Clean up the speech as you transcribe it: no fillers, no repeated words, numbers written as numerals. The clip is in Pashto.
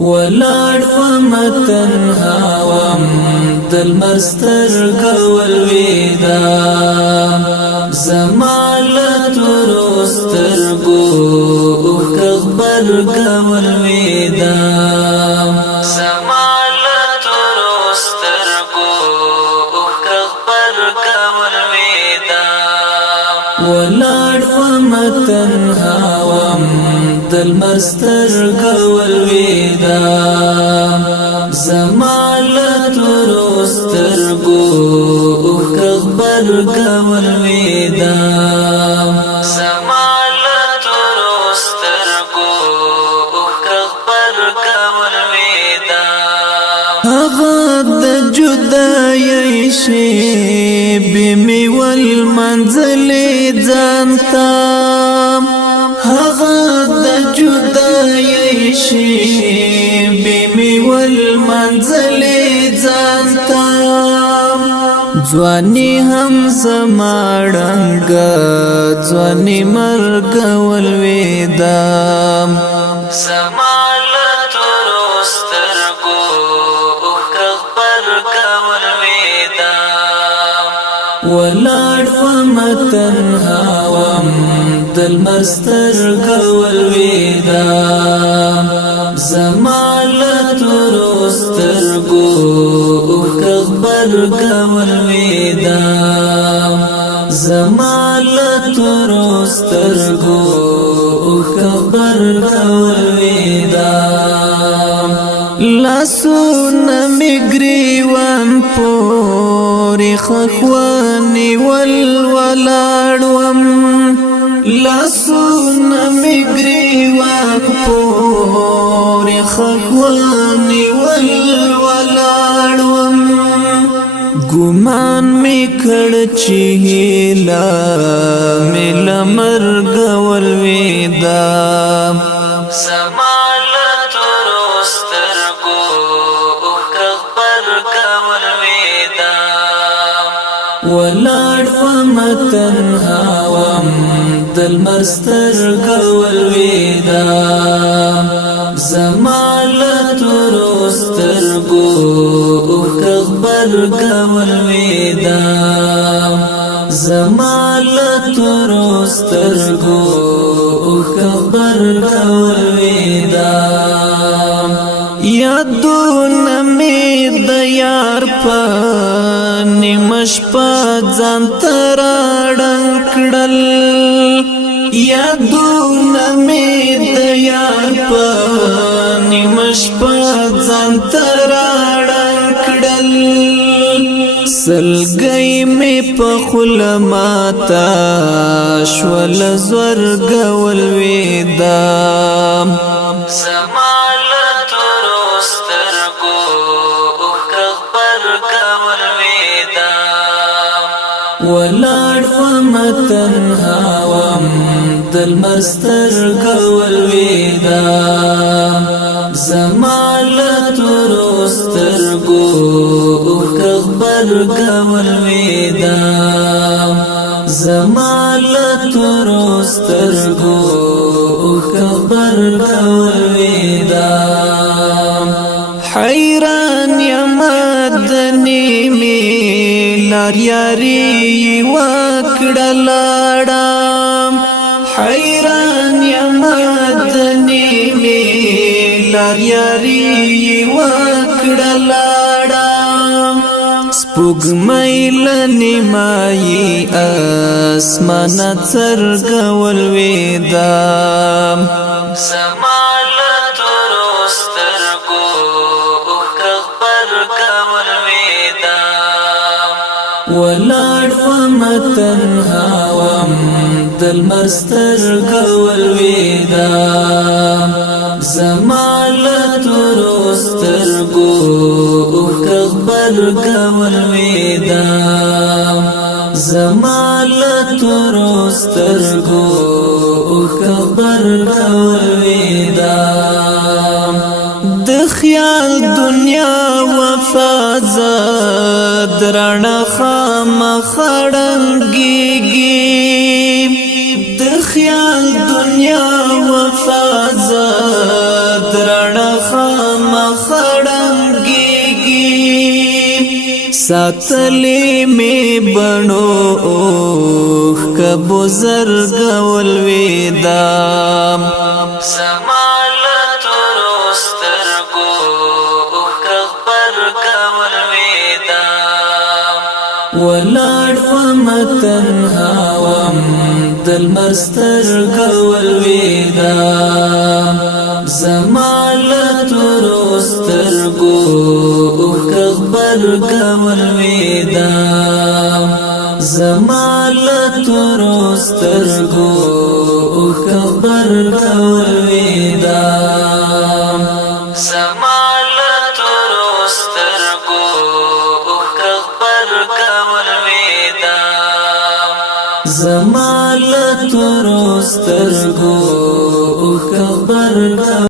ولاړ ومتنها وم دل مرستر کول ویدا زمالت ورستر گو اوخ اخبر کول ویدا زمالت ورستر گو اوخ اخبر کول ویدا ولاړ ومتنها وم دل مرستر کول ویدا زمالت ورستر گو اوخ اخبر کول ویدا زمالت ورستر گو اوخ اخبر کول ویدا هغه د جدای شی بمی والمنزل ځانتا هغه د جدای شی بمی والمنزل ځانتا ځواني هم زماړنګ ځواني مرګ ولویدا زمالت ورستر گو اوخ اخبر کول ویدا ولاړ ومتنها وم دل مرستر کول ویدا زمالت ورستر گو اوخ اخبر کول ویدا زمالت ورستر گو اوخ اخبر کول ویدا لاسونه مګریوان پوری خخوانی ولولاړوم لاسونه مګریوان پوری خخوانی ولولاړوم ګمان می کړ چې هیلا مل مرګ ولویدا زمالت ورستر گو اوخ اخبر کول ویدا ولاړ ومتنها وم دل مرستر کول ویدا زمالت ورستر گو اوخ اخبر کول ویدا زمالت ورستر گو اوخ اخبر کول ویدا یادونه می د یار په نیمش په ځان تراړن کړل یادونه می د یار په نیمش په ځان تراړن کړل سلګي می په خل ماتا شول زورګ ولویدا زمالت ورستر گو اوخ اخبر کول ویدا ولاړ ومتنها وم دل مرستر کول ویدا زمالت ورستر گو اوخ اخبر کول ویدا زمالت ورستر گو اوخ اخبر کول ویدا حیران یمدنی می لار یاری وکړلاړم حیران یمدنی می لار یاری وکړلاړم سپوږمۍ لنیمایي اسمان څرګ ولویدا زمالت ورستر گو اوخ اخبر کول ویدا ولاړ ومتنها وم دل مرستر کول ویدا زمالت ورستر گو اوخ اخبر کول ویدا زمالت ورستر گو اوخ اخبر کول ویدا د خیال دنیا وفازه درنه خامخړنګيږي د خیال دنیا وفازه درنه مخړنګيږي ساتلې می بڼو کبو زرګول وېدام زمال ترسترګو خبر کول وېدام ولاړ ومتنهاوم دل مرسترګول وېدام زمال ترسترګو خبر کول وېدام زمال ترسترګو خبر کول وېدام